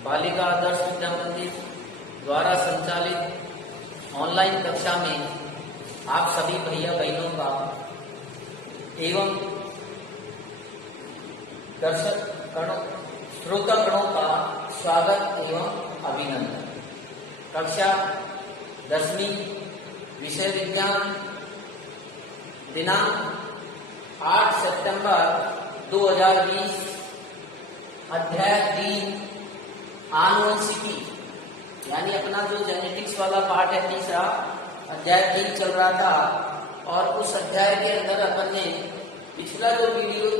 बालिका आदर्श विद्या मंदिर द्वारा संचालित ऑनलाइन कक्षा में आप सभी भैया बहनों का एवं श्रोतागणों का स्वागत एवं अभिनंदन। कक्षा 10वीं विषय विज्ञान दिनांक 8 सितंबर 2020 अध्याय 3 आनुवंशिकी यानी अपना जो जेनेटिक्स वाला पार्ट है तीसरा अध्याय 3 चल रहा था। और उस अध्याय के अंदर अपन ने पिछला जो वीडियो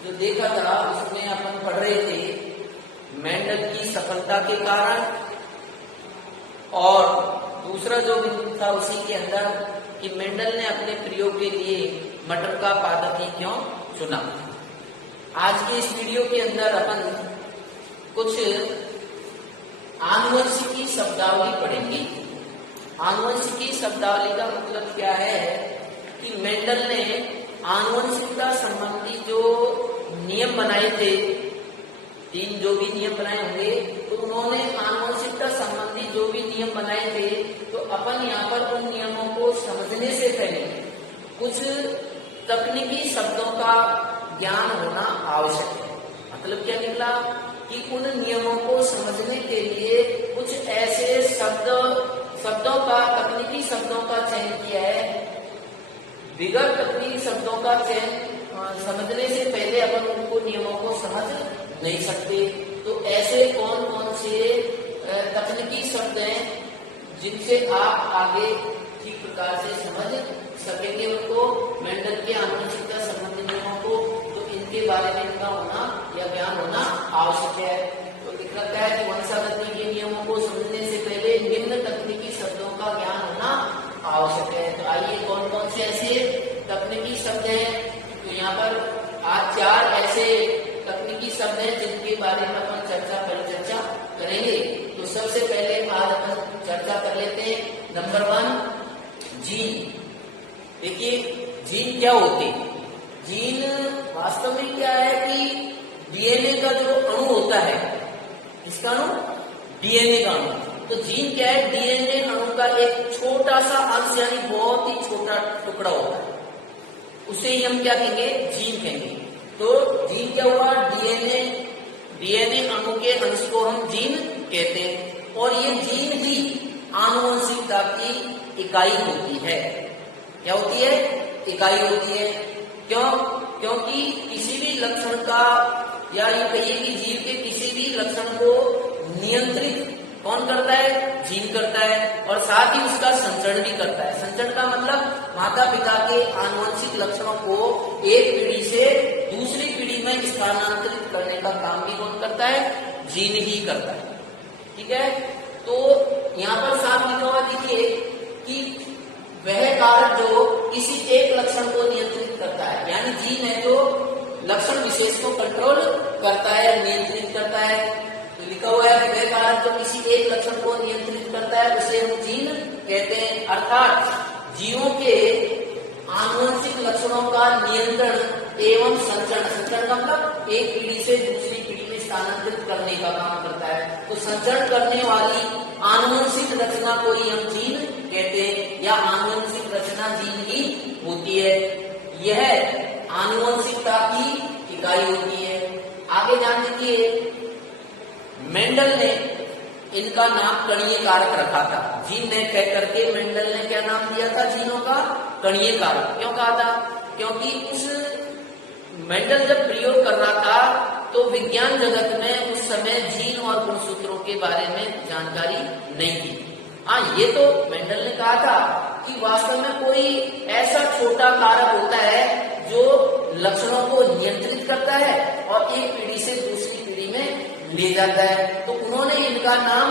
जो देखा था उसमें अपन पढ़ रहे थे मेंडल की सफलता के कारण, और दूसरा जो बिंदु था उसी के अंदर कि मेंडल ने अपने प्रयोग के लिए मटर का पादप ही क्यों चुना। आज के इस वीडियो के अंदर अपन कुछ आनुवंशिकी शब्दावली पढ़ेंगे। आनुवंशिकी शब्दावली का मतलब क्या है कि मेंडल ने आनुवंशिकता संबंधी जो नियम बनाए थे, 3 जो भी नियम बनाए होंगे, तो उन्होंने आनुवंशिकता संबंधी जो भी नियम बनाए थे, तो अपन यहाँ पर उन नियमों को समझने से पहले कुछ तकनीकी शब्दों का ज्ञान होना आवश्यक है। मतलब क्या निकला कि उन नियमों को समझने के लिए कुछ ऐसे शब्दों का तकनीकी शब्दों का चयन किया है। बिगड़ तकनीकी शब्दों का चयन समझने से पहले अपन उनको नियमों को समझ नहीं सकते। तो ऐसे कौन कौन से तकनीकी शब्द हैं जिनसे आप आगे ठीक प्रकार से समझ सकेंगे उनको, मेंडल के आनुवंशिकता संबंधी नियमों को, तो इनके बारे में इनका होना या ज्ञान होना आवश्यक है। तो लिख रखा है कि वंशागति के नियमों को समझने से पहले निम्न तकनीकी शब्दों का ज्ञान होना आवश्यक है। तो आइए कौन कौन से ऐसे तकनीकी शब्द हैं, तो यहाँ पर आज 4 ऐसे तकनीकी शब्द हैं जिनके बारे में अपन परिचर्चा करेंगे। तो सबसे पहले आज अपन चर्चा कर लेते हैं। Number 1 gene. देखिए जीन क्या होते हैं। जीन वास्तव में क्या है कि डीएनए का जो अणु होता है, इसका अणु डीएनए का अणु। तो जीन क्या है, डीएनए अणु का एक छोटा सा अंश यानी बहुत ही छोटा टुकड़ा होता है, उसे ही हम क्या कहेंगे, जीन कहेंगे। तो जीन क्या हुआ, डीएनए अणु के अंश को हम जीन कहते हैं। और ये जीन ही आनुवंशिकता की इकाई होती है। क्या होती है, इकाई होती है। क्यों? क्योंकि किसी भी लक्षण का या ये कहिए कि जीव के किसी भी लक्षण को नियंत्रित कौन करता है, जीन करता है, और साथ ही उसका संचरण भी करता है। संचरण का मतलब माता पिता के आनुवंशिक लक्षणों को एक पीढ़ी से दूसरी पीढ़ी में स्थानांतरित करने का काम भी कौन करता है, जीन ही करता है। ठीक है। तो यहाँ पर साफ लिखा हुआ देखिए कि वह कारक जो किसी एक लक्षण को नियंत्रित करता है, यानी जीन है तो लक्षण विशेष को कंट्रोल करता है, नियंत्रित करता है। तो लिखा हुआ है वह कारक जो किसी एक लक्षण को नियंत्रित करता है उसे हम जीन कहते हैं। अर्थात जीवों के आनुवंशिक लक्षणों का नियंत्रण एवं संचरण। संचरण का मतलब एक पीढ़ी से दूसरी पीढ़ी में स्थानांतरित करने का काम करता है। तो संचरण करने वाली आनुवंशिक रचना को ही हम जीन कहते हैं, या आनुवंशिक रचना जीन ही होती है। यह आनुवंशिकता की इकाई होती है। आगे जान लीजिए, मेंडल ने इनका नाम कणीय कारक रखा था। जीन ने कह करके मेंडल ने क्या नाम दिया था जीनों का, कणीय कारक। क्यों कहा था, क्योंकि उस मेंडल जब प्रयोग कर रहा था तो विज्ञान जगत में उस समय जीन और गुणसूत्रों के बारे में जानकारी नहीं थी। हाँ, ये तो मेंडल ने कहा था कि वास्तव में कोई ऐसा छोटा कारक होता है जो लक्षणों को नियंत्रित करता है और एक पीढ़ी से दूसरी पीढ़ी में ले जाता है। तो उन्होंने इनका नाम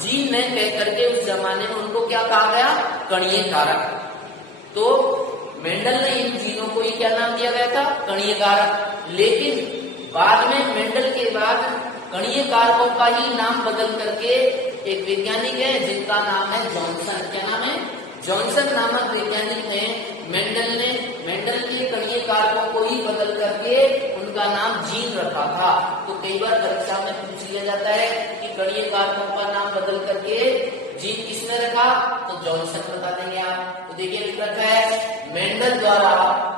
जीन ने कह करके उस जमाने में उनको क्या कहा गया, कणीय कारक। तो मेंडल ने इन जीनों को ही क्या नाम दिया गया था, कणीय कारक। लेकिन बाद में मेंडल के बाद कणीय कारकों का ही नाम बदल करके एक वैज्ञानिक है जिनका नाम है जॉनसन। क्या नाम है, जॉनसन नामक वैज्ञानिक ने मेंडल के कणीय कारकों को ही बदल करके उनका नाम जीन रखा था। तो कई बार परीक्षा में पूछ लिया जाता है कि कणीय कारकों का नाम बदल करके जीन किसने रखा, तो जॉनसन बता देंगे आप। तो देखिए लिख रखा है, मेंडल द्वारा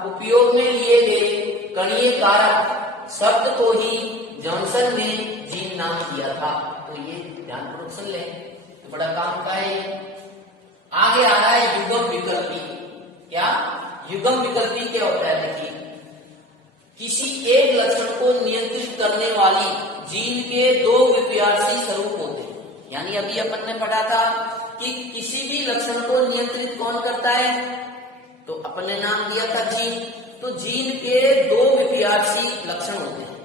उपयोग में लिए गए कणीय कारक शब्द को ही जॉनसन ने जीन नाम दिया था। तो ये ध्यानपूर्वक सुन ले, तो बड़ा काम का है। आगे आ रहा है युग्म विकल्पी। क्या युग्म विकल्पी क्या होता है, देखिए किसी एक लक्षण को नियंत्रित करने वाली जीन के दो विपर्यासी स्वरूप होते हैं। यानी अभी अपन ने पढ़ा था कि किसी भी लक्षण को नियंत्रित कौन करता है, तो अपन ने नाम दिया था जीन। तो जीन के दो विपर्यासी लक्षण होते हैं,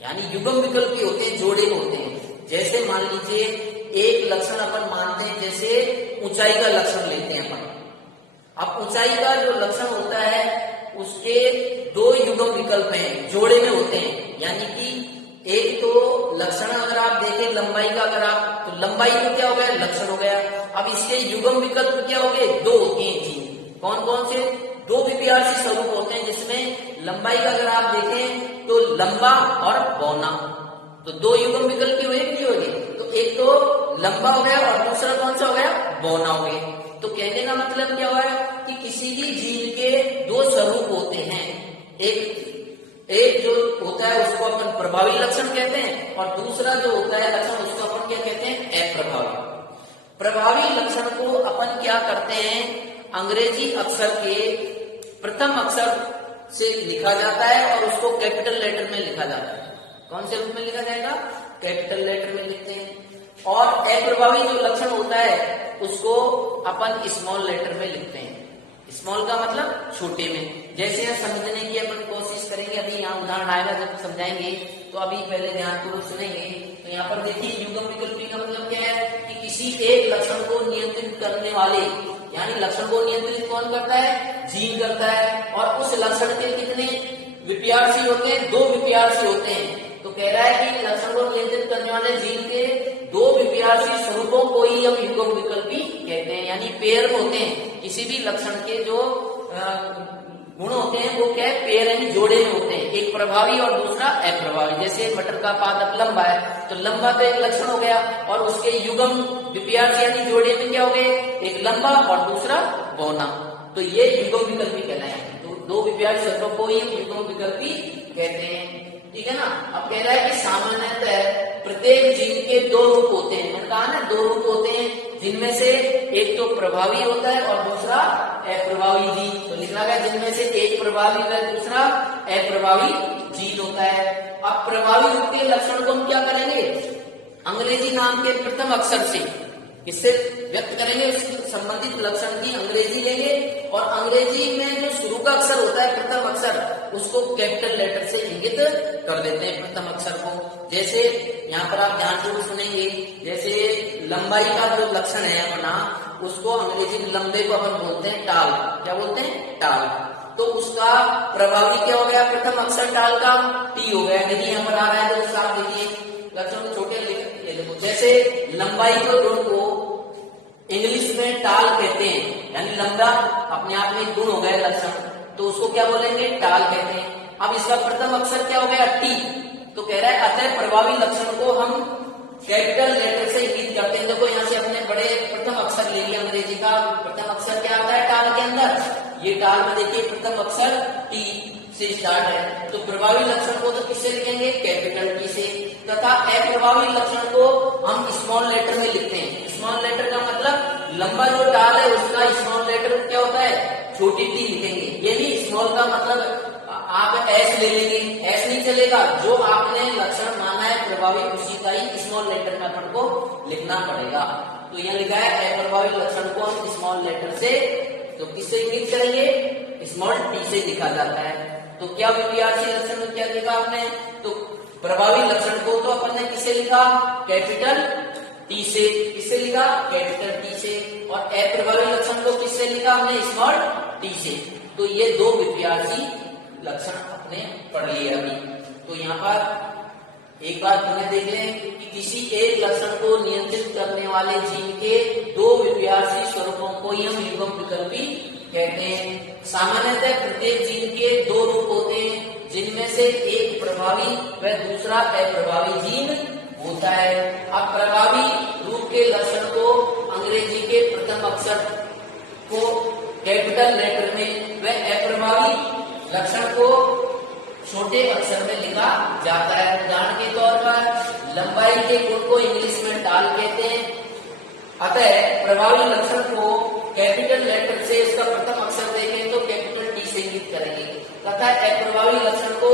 यानी युग्म विकल्पी होते हैं, जोड़े होते हैं। जैसे मान लीजिए एक लक्षण अपन मानते हैं, जैसे ऊंचाई का लक्षण लेते हैं अपन। अब ऊंचाई का जो लक्षण होता है उसके दो युग्म विकल्प हैं, जोड़े में होते हैं। यानी कि एक तो लक्षण अगर आप देखें लंबाई का, अगर आप, तो लंबाई तो क्या हो गया, लक्षण हो गया। अब इसके युग्म विकल्प क्या हो गए, दो होते हैं जीन। कौन कौन से, दो विपर्यासी स्वरूप होते हैं, जिसमें लंबाई का अगर आप देखें तो लंबा और बौना। तो दो युग्म विकल्प हुए कि हो गए, तो एक तो लंबा हो गया और दूसरा कौन सा हो गया, बौना हो गया। तो कहने का मतलब क्या हुआ कि किसी भी जीन के दो स्वरूप होते हैं। एक जो होता है उसको अपन प्रभावी लक्षण कहते हैं, और दूसरा जो होता है लक्षण उसको अपन क्या कहते हैं, अप्रभावी। प्रभावी लक्षण को अपन क्या करते हैं, अंग्रेजी अक्षर के प्रथम अक्षर से लिखा जाता है और उसको कैपिटल लेटर में लिखा जाता है। कौन से रूप में लिखा जाएगा, कैपिटल लेटर में लिखते हैं। और अप्रभावी जो लक्षण होता है उसको अपन स्मॉल लेटर में लिखते हैं। स्मॉल का मतलब छोटे में। जैसे समझने की अपन कोशिश करेंगे, अभी यहाँ उदाहरण आएगा जब समझाएंगे, तो अभी पहले ध्यानपूर्वक सुनेंगे। तो यहाँ पर देखिए युग्म विकल्पी का मतलब क्या है कि किसी एक लक्षण को नियंत्रित करने वाले, यानी लक्षण को नियंत्रित कौन करता है, जीन करता है। और उस लक्षण के कितने विपर्यासी होते हैं, दो विपर्यासी होते हैं। तो कह रहा है कि लक्षण को नियंत्रित करने वाले जीन के दो विपर्यासी स्वरूपों को ही हम युग्म विकल्पी कहते हैं, यानी पेयर होते हैं। किसी भी लक्षण के जो गुण होते हैं वो क्या है, पेयर यानी जोड़े में होते हैं। एक प्रभावी और दूसरा अप्रभावी। जैसे मटर का पादप लंबा है, तो लंबा तो एक लक्षण हो गया, और उसके युग्म विपर्यासी यानी जोड़े में क्या हो गए, एक लंबा और दूसरा बौना। तो ये युग्म विकल्पी कहलाए। तो दो विपर्यासी स्वरूपों को ही हम युग्म विकल्पी कहते हैं, ठीक है ना। अब कह रहा है कि सामान्यतः प्रत्येक जीन के दो रूप होते हैं। मैंने कहा ना दो रूप होते हैं, जिनमें से एक तो प्रभावी होता है और दूसरा अप्रभावी जीन। तो लिखा गया जिनमें से एक प्रभावी व दूसरा अप्रभावी जीन होता है। अब प्रभावी रूप के लक्षण को हम क्या करेंगे, अंग्रेजी नाम के प्रथम अक्षर से इससे व्यक्त करेंगे। उस संबंधित लक्षण की अंग्रेजी लेंगे, और अंग्रेजी में जो शुरू का अक्षर होता है प्रथम अक्षर, उसको कैपिटल लेटर से इंगित कर देते हैं प्रथम अक्षर को। जैसे यहाँ पर आप ध्यानपूर्वक सुनेंगे, जैसे लंबाई का जो लक्षण है अपना, उसको अंग्रेजी में लंबे को अपन बोलते हैं टाल। क्या बोलते हैं, टाल। तो उसका प्रभावी क्या हो गया, प्रथम अक्षर टाल का टी हो गया। देखिए यहाँ पर आ रहा है, तो साफ देखिए लक्षण छोटे लिखे। जैसे लंबाई के गुण को इंग्लिश में टाल कहते हैं, यानी लंबा अपने आप में गुण हो गया लक्षण, तो उसको क्या बोलेंगे, टाल कहते हैं। अब इसका प्रथम अक्षर क्या हो गया, टी। तो कह रहा है अतः प्रभावी लक्षण को हम कैपिटल लेटर से इंगित करते हैं। देखो यहाँ से अपने बड़े प्रथम अक्षर ले लिया अंग्रेजी का। प्रथम अक्षर क्या आता है टाल के अंदर, ये टाल में देखिए प्रथम अक्षर टी से स्टार्ट है। तो प्रभावी लक्षण को तो किससे लिखेंगे, कैपिटल टी से। तथा अप्रभावी लक्षण को हम स्मॉल लेटर में लिखते हैं। स्मॉल लेटर का मतलब लंबा जो टाल है उसका स्मॉल लेटर क्या होता है, छोटी टी लिखेंगे। ये भी स्मॉल का मतलब आप एस ले लेंगे, एस नहीं चलेगा। जो आपने लक्षण माना है प्रभावी, उसी का ही स्मॉल लेटर में अपन को लिखना पड़ेगा। तो यहाँ लिखा है अप्रभावी लक्षण को हम स्मॉल लेटर से, तो किससे इंगित करेंगे, स्मॉल टी से लिखा जाता है। तो क्या विपर्यासी लक्षण में क्या लिखा आपने, तो प्रभावी लक्षण को तो अपन ने किसे लिखा, कैपिटल टी से। किससे लिखा, कैपिटल टी से। और अप्रभावी लक्षण को किससे लिखा हमने, स्मॉल टी से। तो ये दो विपर्यासी लक्षण अपने पढ़ लिए अभी। तो यहाँ पर एक बार तुम्हें देख लें कि किसी एक लक्षण को नियंत्रित करने वाले जीन के दो विपर्यासी स्वरूपों को ही हम युग्म विकल्पी कहते हैं। सामान्यतः प्रत्येक जीन के दो रूप होते हैं, जिनमें से एक प्रभावी व दूसरा अप्रभावी जीन होता है। अब प्रभावी रूप के लक्षण को अंग्रेजी के प्रथम अक्षर को कैपिटल लेटर में व अप्रभावी लक्षण को छोटे अक्षर में लिखा जाता है। उदाहरण के तौर पर लंबाई के गुण को इंग्लिश में डाल कहते हैं। अतः प्रभावी लक्षण को कैपिटल लेटर से इसका प्रथम अक्षर देखें तो कैपिटल टी से इंगित करेंगे तथा अप्रभावी लक्षण को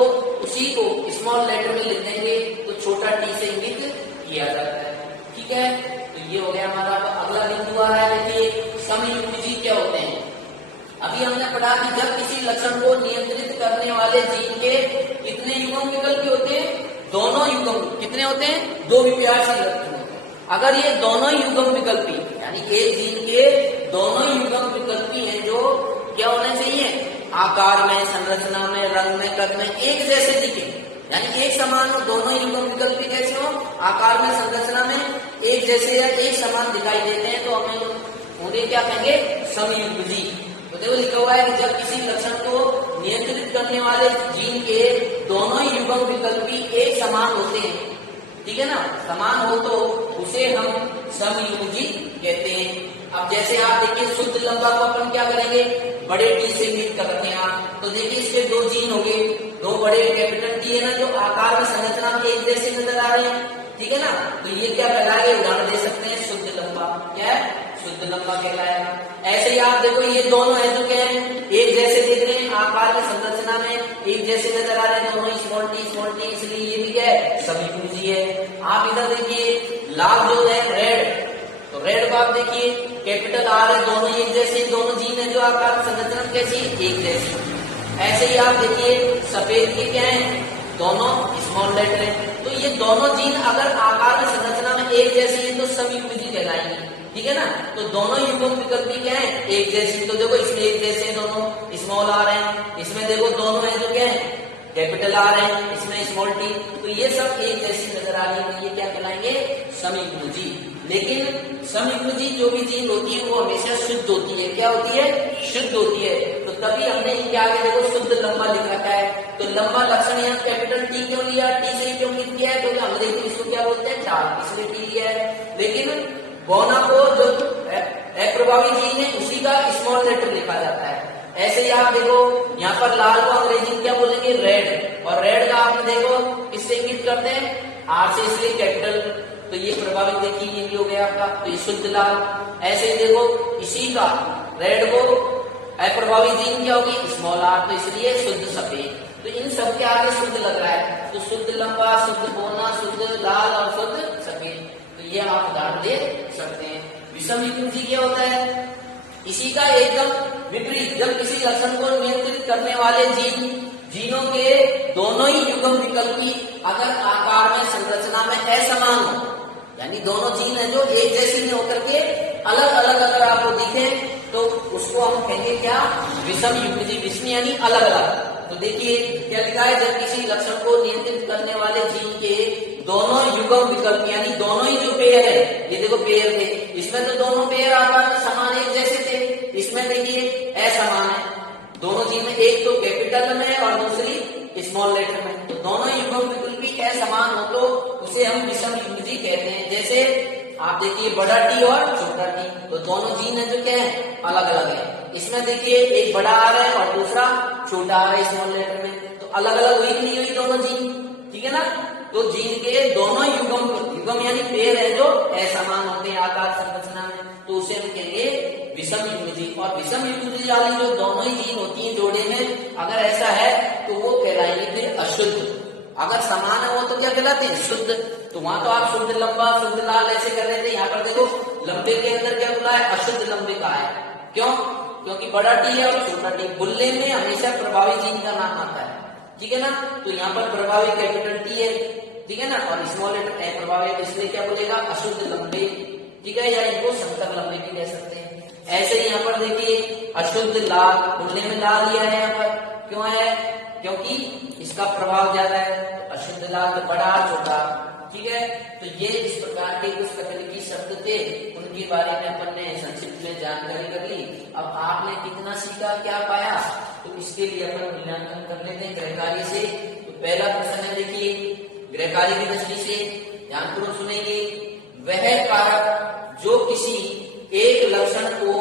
उसी को स्मॉल लेटर में लिख देंगे तो छोटा टी से इंगित किया जाता है। ठीक है, तो ये हो गया हमारा। अगला बिंदु आ रहा है, देखिए समयुग्मजी क्या होते हैं। अभी हमने पढ़ा कि जब किसी लक्षण को नियंत्रित करने वाले जीन के कितने युग्म विकल्पी होते हैं, दोनों युग्म। कितने होते हैं? दो विपर्यासी लक्षण होते हैं। अगर ये दोनों युग्म विकल्पी यानी एक जीन के दोनों युग्म विकल्पी हैं जो क्या होने चाहिए? आकार में, संरचना में, रंग में, कद में एक जैसे दिखे, यानी एक समान हो। दोनों युग्म विकल्पी कैसे हो? आकार में, संरचना में एक जैसे या एक समान दिखाई देते हैं तो हमें उन्हें क्या कहेंगे? समयुग्मजी। तो देखो लिखा हुआ है कि जब किसी लक्षण को नियंत्रित करने वाले जीन के दोनों युग्म विकल्पी एक समान होते हैं, ठीक है ना, समान हो तो उसे हम समयुग्मजी कहते हैं। अब जैसे आप देखिए शुद्ध लंबा को अपन क्या करेंगे? बड़े टी से इंगित करते हैं आप। तो देखिए इसके दो जीन हो गए, दो बड़े कैपिटल टी है ना, जो आकार में, संरचना में एक जैसे नजर आ रहे हैं, ठीक है ना। तो ये क्या कहलाएगा? उदाहरण दे सकते हैं शुद्ध लंबा। क्या है? शुद्ध लंबा कहलाएगा। ऐसे ही आप देखो ये दोनों है जो क्या है? एक जैसे दिख रहे हैं, आकार में, संरचना में एक जैसे नजर आ रहे हैं, दोनों स्मॉल टी, इसलिए ये भी क्या है? समयुग्मजी है। आप इधर देखिए लाल जो है रेड, तो रेड को आप देखिए कैपिटल आर है, दोनों एक जैसे, दोनों जीन है जो आकार में, संरचना में कैसी? एक जैसी। ऐसे ही आप देखिए सफेद के क्या है? दोनों स्मॉल लेटर है। तो ये दोनों जीन अगर आकार में, संरचना में एक जैसी है तो समयुग्मजी कहलाएंगे, ठीक है ना। तो दोनों युग्म विकल्पी क्या है? एक जैसी। तो देखो इसमें एक जैसे हैं दोनों, स्मॉल आ रहे हैं। इसमें देखो दोनों है जो क्या है? कैपिटल आ रहे हैं, इसमें स्मॉल टी। तो ये सब एक जैसी नजर आ रही है, ये क्या कहलाएंगे? समयुग्मजी। लेकिन समयुग्मजी जो भी जीन होती है वो हमेशा शुद्ध होती है। क्या होती है? शुद्ध होती है। तो तभी हमने इनके आगे देखो शुद्ध लंबा लिखा है। तो लंबा लक्षण यहाँ कैपिटल टी क्यों लिया? टी से क्यों किया है? क्योंकि अंग्रेजी इसको क्या बोलते हैं? डार्क, इसलिए टी लिया है। लेकिन बौना को जो अप्रभावी जीन है उसी का स्मॉल लेटर लिखा जाता है। ऐसे ही आप देखो यहाँ पर लाल को अंग्रेजी में क्या बोलेंगे? रेड। और रेड का आप देखो किससे इंगित करते हैं? आर से, इसलिए कैपिटल। तो ये प्रभावित देखिए ये भी हो गया आपका, तो ये शुद्ध लाल। ऐसे ही देखो इसी का रेड को अप्रभावी जीन क्या होगी? स्मॉल आर, तो इसलिए शुद्ध सफेद। तो इन सब के आगे शुद्ध लग रहा है, तो शुद्ध लंबा, शुद्ध बोना, शुद्ध लाल और शुद्ध सफेद। तो ये आप उदाहरण दे सकते हैं। विषमयुग्मजी क्या होता है? इसी का एकदम विपरीत, जब किसी लक्षण को नियंत्रित करने वाले जीनों के दोनों ही युग्म विकल्पी अगर आकार में, संरचना में असमान हो, यानी दोनों जीन है जो एक जैसे नहीं होकर के अलग अलग अगर आपको दिखे तो उसको हम कहेंगे क्या? विषमयुग्मजी। विषम यानी अलग अलग। तो देखिए क्या लिखा है? जब किसी लक्षण को नियंत्रित करने वाले जीन के दोनों युग्म विकल्प यानी दोनों ही जो पेयर है, ये देखो पेयर थे, इसमें तो दोनों पेयर आकार में समान एक जैसे थे, इसमें देखिए असमान है। दोनों जीन में एक तो कैपिटल में और दूसरी स्मॉल लेटर में, तो दोनों युग्म विकल्पी असमान हो तो उसे हम विषमयुग्मजी कहते हैं। जैसे आप देखिए बड़ा टी और छोटा टी, तो दोनों जीन है जो क्या है? अलग अलग है। इसमें देखिए एक बड़ा आ रहा है और दूसरा छोटा आ रहा है स्मॉल लेटर में, तो अलग अलग हुई कि नहीं हुई दोनों जीन? ठीक है ना। तो जीन के दोनों युग्म यानी पेयर है जो असमान होते हैं आकार संरचना में, तो उसे हम कहेंगे विषमयुग्मजी। और विषमयुग्मजी वाली जो दोनों ही जीन होती है जोड़े में, अगर ऐसा है तो वो कहलाएंगे फिर अशुद्ध। अगर समान है वो तो क्या कहलाते हैं? शुद्ध। तो वहां तो आप शुद्ध लंबा, शुद्ध लाल ऐसे कर रहे थे, यहाँ पर देखो लंबे के अंदर क्या बोला है? अशुद्ध लंबे का है। क्यों? क्योंकि बड़ा टी है और छोटा टी। बुल्ले में हमेशा प्रभावी जीन का नाम आता है, ठीक है ना। तो यहाँ पर प्रभावी कैपिटल टी है, ठीक है ना, और स्मॉल लेटर ए प्रभावी है, इसलिए क्या बोलेगा? अशुद्ध लंबे, ठीक है, या इनको संकर लंबे भी कह सकते हैं। ऐसे ही यहाँ पर देखिए अशुद्ध लाल, बुल्ले में लाल लिया है यहाँ पर, क्यों है? क्योंकि इसका प्रभाव ज्यादा है। तो अशुद्ध लाल तो बड़ा छोटा, ठीक है। तो ये इस प्रकार के कुछ तकनीकी शब्द थे, उनके बारे में अपन ने संक्षिप्त में जानकारी कर ली। अब आपने कितना सीखा, क्या पाया, तो इसके लिए अपन मूल्यांकन कर लेते हैं गृह कार्य से। तो पहला प्रश्न है देखिए, गृह कार्य की दृष्टि से ध्यानपूर्वक सुनेंगे। वह कारक जो किसी एक लक्षण को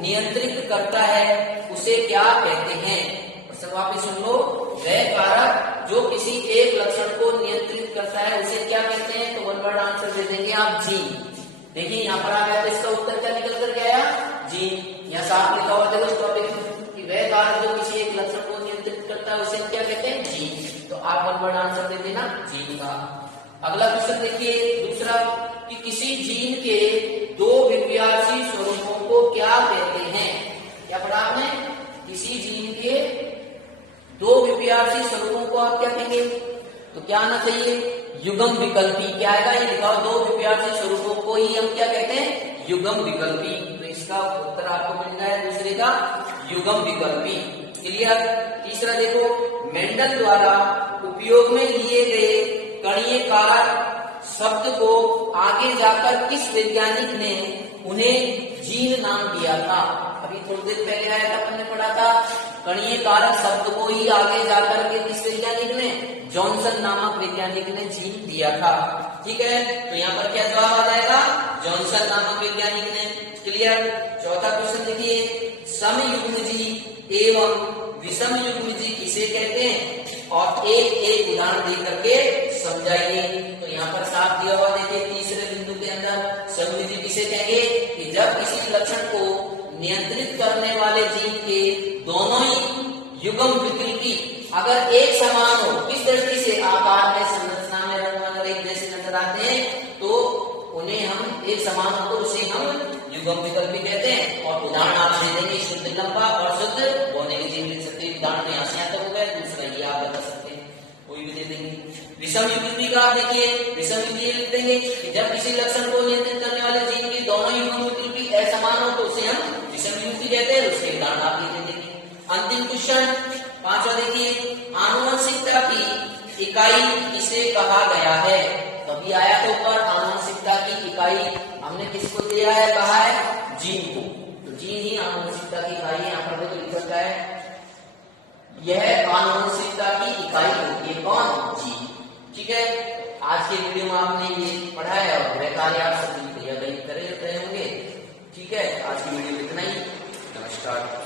नियंत्रित करता है उसे क्या कहते हैं? प्रश्न वापस सुन लो। वह कारक जो किसी एक लक्षण को नियंत्रित करता है उसे क्या कहते हैं? तो वन वर्ड आंसर दे देंगे आप, जीन। देखिए यहाँ पर आ गया तो इसका उत्तर क्या निकल कर गया? जीन। यहाँ साफ लिखा हुआ देखो टॉपिक कि वह कारक जो किसी एक लक्षण को नियंत्रित करता है उसे क्या कहते हैं? जीन। तो आप वन वर्ड आंसर दे देना, जीन का। अगला क्वेश्चन देखिए दूसरा, कि किसी जीन के दो विपर्यासी स्वरूपों को क्या कहते हैं? क्या पढ़ा आपने? किसी जीन के दो विपर्यासी स्वरूपों को आप क्या कहेंगे? तो क्या आना चाहिए? युग्म विकल्पी। क्या आएगा? ये लिखाओ, दो विपर्यासी स्वरूपों को ही हम क्या कहते हैं? युग्म विकल्पी। तो इसका उत्तर आपको मिल रहा है दूसरे का, युग्म विकल्पी। क्लियर? तीसरा देखो, मेंडल द्वारा उपयोग में लिए गए कणीय कारक शब्द को आगे जाकर किस वैज्ञानिक ने उन्हें जीन नाम दिया था? अभी थोड़ी देर पहले आया था, हमने पढ़ा था कणीय कारक शब्द को ही आगे जाकर के किस वैज्ञानिक ने? जॉनसन नामक वैज्ञानिक ने जीन दिया था। ठीक है, तो यहाँ पर क्या जवाब आ जाएगा? जॉनसन नामक वैज्ञानिक ने। क्लियर? चौथा क्वेश्चन देखिए, समयुग्मजी एवं विषम युग्मजी किसे कहते हैं? और एक एक उदाहरण दे करके समझाइए। तो यहाँ पर साफ दिया हुआ देखिए तीसरे बिंदु के अंदर, समयुग्मजी किसे कहेंगे? कि जब किसी लक्षण को नियंत्रित करने वाले जीन के दोनों ही युग्म विकल्पी अगर एक समान हो, किस दृष्टि से? आकार में, संरचना में, रंग में अगर एक जैसे नजर आते हैं तो उन्हें हम एक समान हो तो उसे हम युग्म विकल्पी कहते हैं। और उदाहरण आप दे देंगे शुद्ध लंबा और शुद्ध बौने के जीन लिख सकते हैं। उदाहरण यहाँ से यहाँ तक हो गया, दूसरा ये आप बता सकते हैं, कोई भी दे देंगे। विषम युग्मजी का आप देखिए, विषम युग्मजी लिख देंगे कि जब किसी लक्षण को नियंत्रित करने वाले जीन के दोनों युग्म विकल्पी असमान हो तो उसे हम विषम युग्मजी कहते हैं। उसके उदाहरण आप लिख देंगे। अंतिम क्वेश्चन पांचवा देखिए, आनुवंशिकता की इकाई किसे कहा गया है? कभी आया तो ऊपर आनुवंशिकता की इकाई हमने किसको दिया है? कहा है जीन को। तो जीन ही आनुवंशिकता की इकाई है। यहाँ पर देखो लिख रखा है, यह आनुवंशिकता की इकाई होती है। कौन? जीन। ठीक है, आज के वीडियो में आपने ये पढ़ा है और वह कार्य आप सभी तैयार करे होंगे। ठीक है, आज की वीडियो इतना ही। नमस्कार।